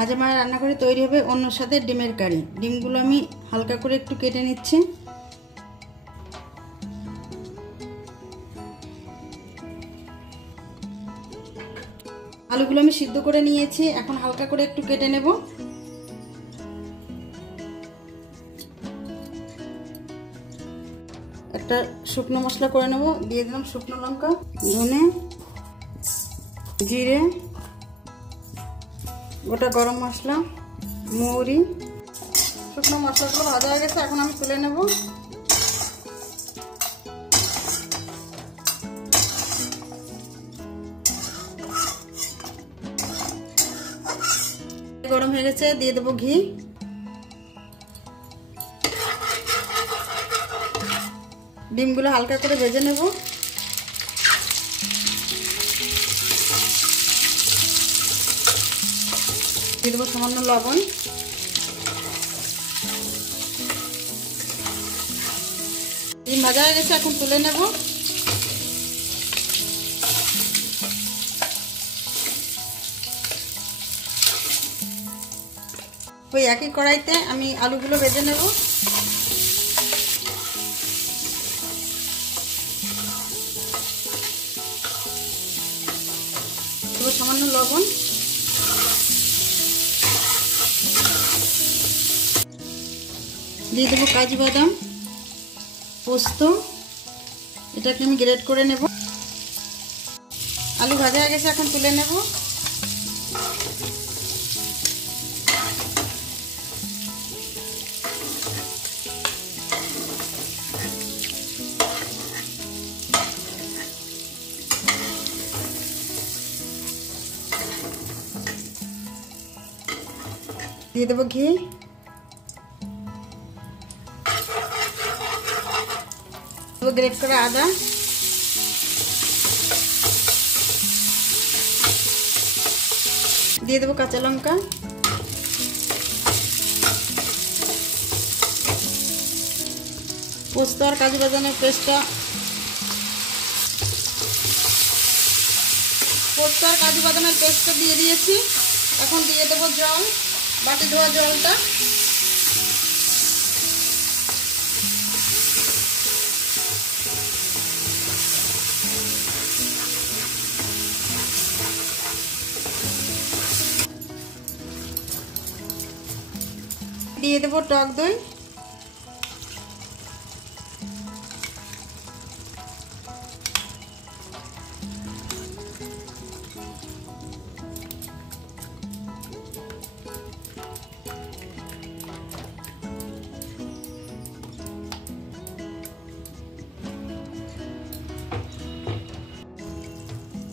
আজ আমার রান্নাঘরে তৈরি হবে অন্য স্বাদের ডিমের কারি। ডিমগুলো আমি হালকা করে একটু কেটে নিচ্ছি। আলুগুলো আমি সিদ্ধ করে নিয়েছি, এখন হালকা করে একটু কেটে নেব। একটা শুকনো মশলা করে নেব, দিয়ে দিলাম শুকনো লঙ্কা, ধনে, জিরে, গোটা গরম মশলা, মৌরি। শুকনো মশলাগুলো ভাজা হয়ে গেছে, এখন আমি তুলে নেব। গরম হয়ে গেছে, দিয়ে দেবো ঘি। ডিমগুলো হালকা করে ভেজে নেব। দিয়ে দেবো সামান্য লবণ। ডিম ভাজা হয়ে গেছে, এখন তুলে নেব। ওই একই কড়াইতে আমি আলুগুলো ভেজে নেব। দেবো সামান্য লবণ। দিয়ে দেবো কাজু বাদাম, পোস্ত, এটাকে আমি গ্রেট করে নেব। আলু ভাজা হয়ে গেছে, এখন তুলে নেব। দিয়ে দেবো ঘি। গ্রেট করা আদা, দিয়ে দেবো কাঁচা লঙ্কা, পোস্ত আর কাজু বাদামের পেস্টটা দিয়ে দিয়েছি। এখন দিয়ে দেবো জল, বাটি ধোয়া জলটা। দিয়ে দেবো টক দই।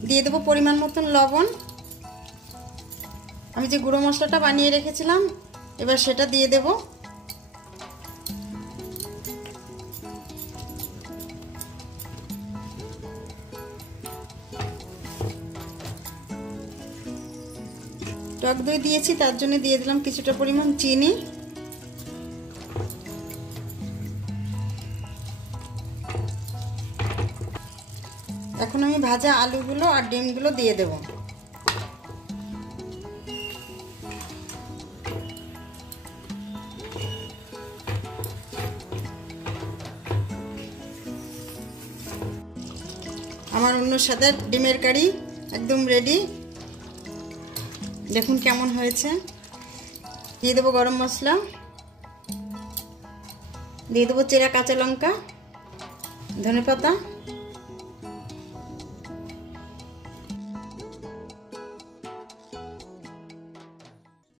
দিয়ে দেবো পরিমাণ মতন লবণ। আমি যে গুঁড়ো মশলাটা বানিয়ে রেখেছিলাম, এবার সেটা দিয়ে দেব। টক দই দিয়েছি, তার জন্য দিয়ে দিলাম কিছুটা পরিমাণ চিনি। এখন আমি ভাজা আলুগুলো আর ডিমগুলো দিয়ে দেব। আমার অন্য স্বাদের ডিমের কারি একদম রেডি। দেখুন কেমন হয়েছে। দিয়ে দেবো গরম মশলা, দিয়ে দেবো চেরা কাঁচা লঙ্কা, ধনেপাতা,